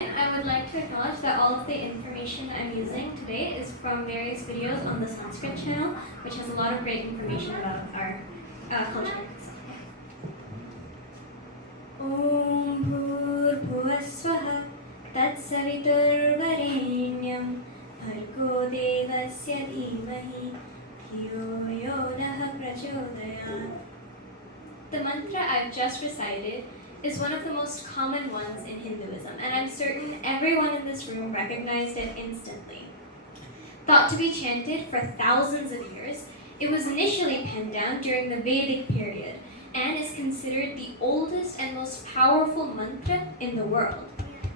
I would like to acknowledge that all of the information I'm using today is from various videos on the Sanskrit channel, which has a lot of great information about our culture. Om Bhurbhuvaswaha Tatsaviturvarenyam Bhargo Devasya Dhimahi Dhiyo Yo Nah Prachodayat. The mantra I've just recited is one of the most common ones in Hinduism, and I'm certain everyone in this room recognized it instantly. Thought to be chanted for thousands of years, it was initially penned down during the Vedic period and is considered the oldest and most powerful mantra in the world.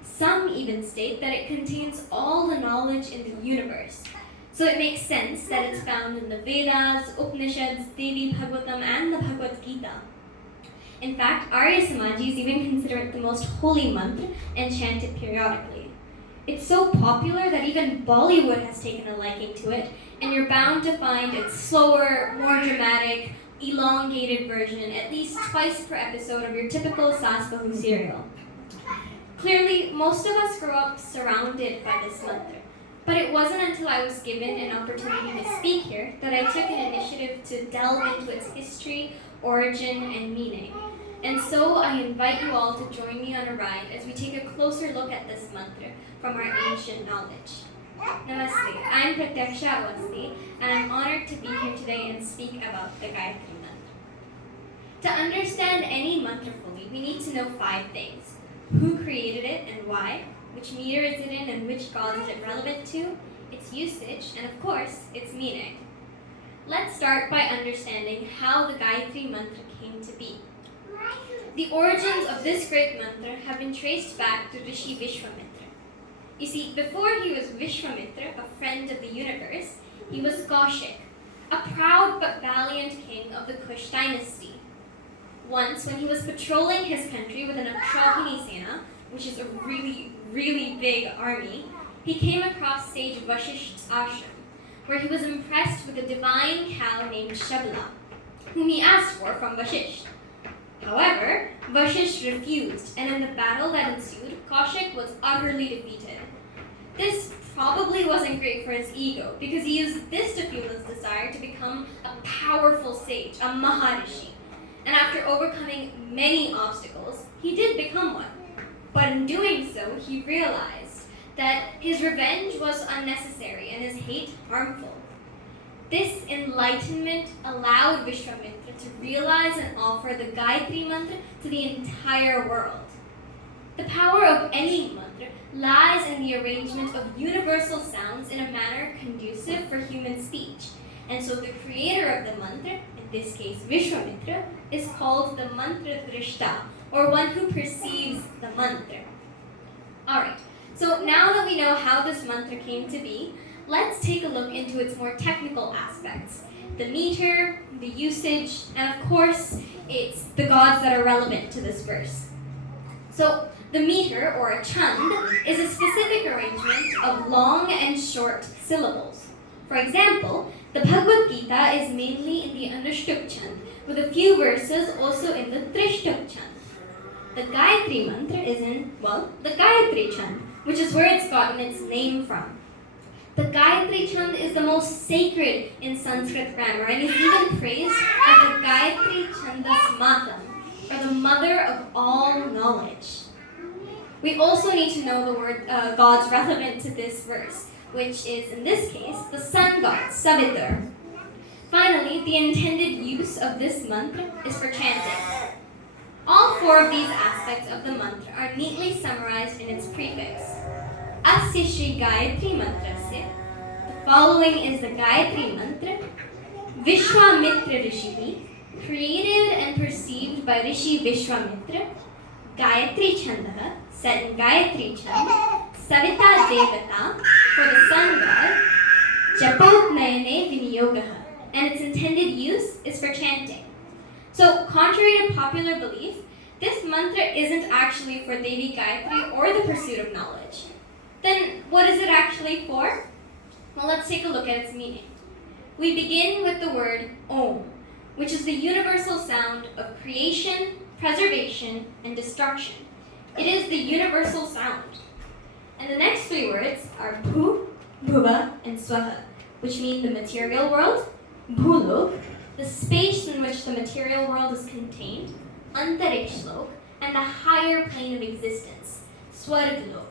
Some even state that it contains all the knowledge in the universe. So it makes sense that it's found in the Vedas, Upanishads, Devi Bhagavatam, and the Bhagavad Gita. In fact, Arya Samajis even consider it the most holy mantra and chant it periodically. It's so popular that even Bollywood has taken a liking to it, and you're bound to find its slower, more dramatic, elongated version at least twice per episode of your typical Saas Bahu serial. Clearly, most of us grew up surrounded by this mantra, but it wasn't until I was given an opportunity to speak here that I took an initiative to delve into its history, origin, and meaning. And so I invite you all to join me on a ride as we take a closer look at this mantra from our ancient knowledge. Namaste, I'm Pratyaksha, and I'm honored to be here today and speak about the Gayatri Mantra. To understand any mantra fully, we need to know 5 things. Who created it and why, which meter is it in and which god is it relevant to, its usage, and of course, its meaning. Let's start by understanding how the Gayatri Mantra came to be. The origins of this great mantra have been traced back to Rishi Vishwamitra. You see, before he was Vishwamitra, a friend of the universe, he was Kaushik, a proud but valiant king of the Kush dynasty. Once, when he was patrolling his country with an Akshauhini Sena, which is a really, really big army, he came across sage Vasishtha's ashram, where he was impressed with a divine cow named Shabala, whom he asked for from Vasishtha. However, Vasishtha refused, and in the battle that ensued, Kaushik was utterly defeated. This probably wasn't great for his ego, because he used this to fuel his desire to become a powerful sage, a Maharishi. And after overcoming many obstacles, he did become one. But in doing so, he realized that his revenge was unnecessary and his hate harmful. This enlightenment allowed Vishwamitra to realize and offer the Gayatri Mantra to the entire world. The power of any mantra lies in the arrangement of universal sounds in a manner conducive for human speech. And so the creator of the mantra, in this case Vishwamitra, is called the Mantra Drishta, or one who perceives the mantra. Alright, so now that we know how this mantra came to be, let's take a look into its more technical aspects. The meter, the usage, and of course, it's the gods that are relevant to this verse. So, the meter, or a chand, is a specific arrangement of long and short syllables. For example, the Bhagavad Gita is mainly in the Anushtup chand, with a few verses also in the Trishtup chand. The Gayatri Mantra is in, the Gayatri chand, which is where it's gotten its name from. The Gayatri chand is the most sacred in Sanskrit grammar and is even praised as the Gayatri Chandas Matam, or the mother of all knowledge. We also need to know the word gods relevant to this verse, which is, in this case, the sun god, Savitur. Finally, the intended use of this mantra is for chanting. All 4 of these aspects of the mantra are neatly summarized in its prefix. Asya Shri Gayatri Mantrasya. The following is the Gayatri Mantra. Vishwamitra Rishi, created and perceived by Rishi Vishwamitra. Gayatri Chandaha, set in Gayatri Chand. Savita Devata, for the sun god. Japotnayane Viniyogaha, and its intended use is for chanting. So, contrary to popular belief, this mantra isn't actually for Devi Gayatri or the pursuit of knowledge. Then, what is it actually for? Well, let's take a look at its meaning. We begin with the word Om, which is the universal sound of creation, preservation, and destruction. It is the universal sound. three words are Bhu, Bhuva, and Swaha, which mean the material world, Bhulok, the space in which the material world is contained, Antarikshloka, and the higher plane of existence, Swarglok.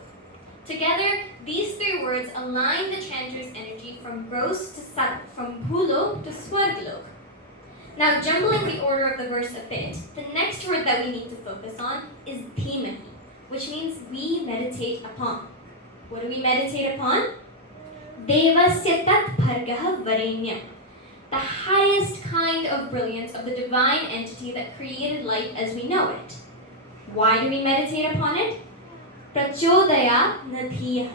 Together, these three words align the chanter's energy from gross to subtle, from Bhulok to Swarglok. Now, jumbling the order of the verse a bit, the next word that we need to focus on is Dhimahi, which means we meditate upon. What do we meditate upon? Devasya tat bhargah varenyam, the highest kind of brilliance of the divine entity that created life as we know it. Why do we meditate upon it? Prachodaya nadhiya,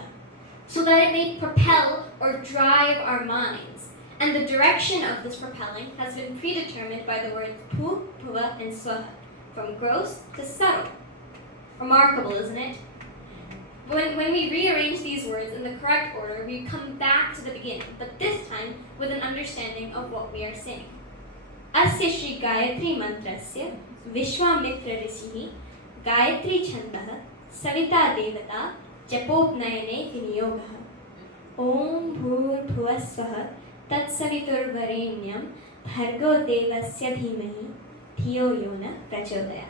so that it may propel or drive our minds. And the direction of this propelling has been predetermined by the words Bhu, Bhuva, and Swaha, from gross to subtle. Remarkable, isn't it? When we rearrange these words in the correct order, we come back to the beginning, but this time with an understanding of what we are saying. Asya Shri Gayatri Mantrasya Vishwamitra Rishihi Gayatri Chandah Savita Devata Japopnayane Vinyogaha Om Bhur Bhuvasvaha Tat Savitur Varenyam Bhargo Devasya Dhimahi Dhiyo Yona Prachodaya.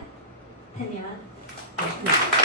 धन्यवाद.